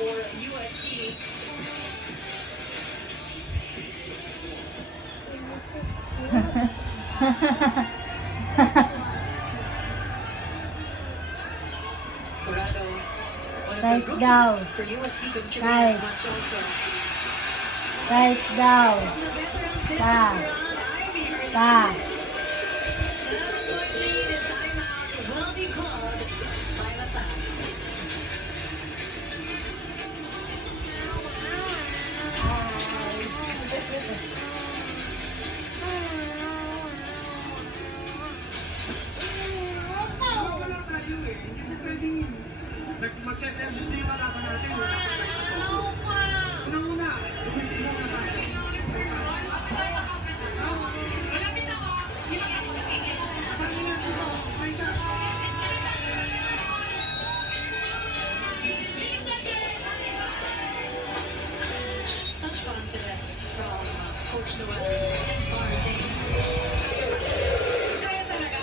for USC. Corrado, one of Right the down. rookies for USC contributing Right. as much also. Right down. From the veterans this Pa. time around, Ivy Pa. Hernandez. 7-point lead and timeout will be called by Lasal. Wala tayo eh. Hindi mo pwedeng mag-service na yung kalaban natin. Wala pa tayo. Unang-una, gumising mo na tayo. Such confidence from Coach Noel and Barzing. Kaya talaga.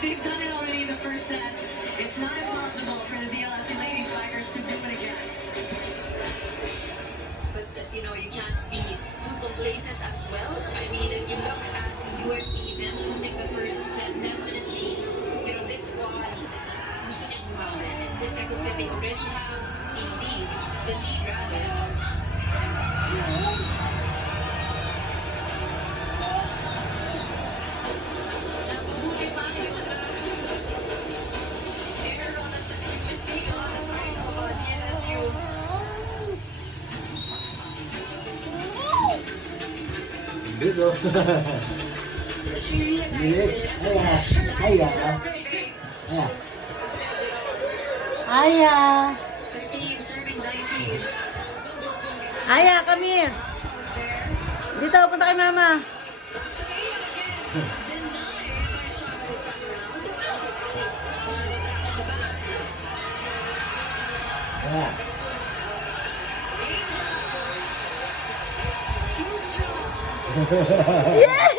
They've done it already in the first set. It's not impossible for the DLSC Ladies Tigers to do it again. But, you can't be too complacent as well. I mean, if you look at USC, them losing the first set, definitely, this squad, gusto niyang bumawi. And the second set, they already have a lead. The lead, rather. Napabuti pa yung error on the side, mistake on the side of DLSU. Dito. She realized Yes. it. Aya. Aya. Aya. 13 serving 19. Aya, come here. Dito, punta kay mama. Denied by Shaka this time around. On attack from the back. Aya. Too strong. Yes!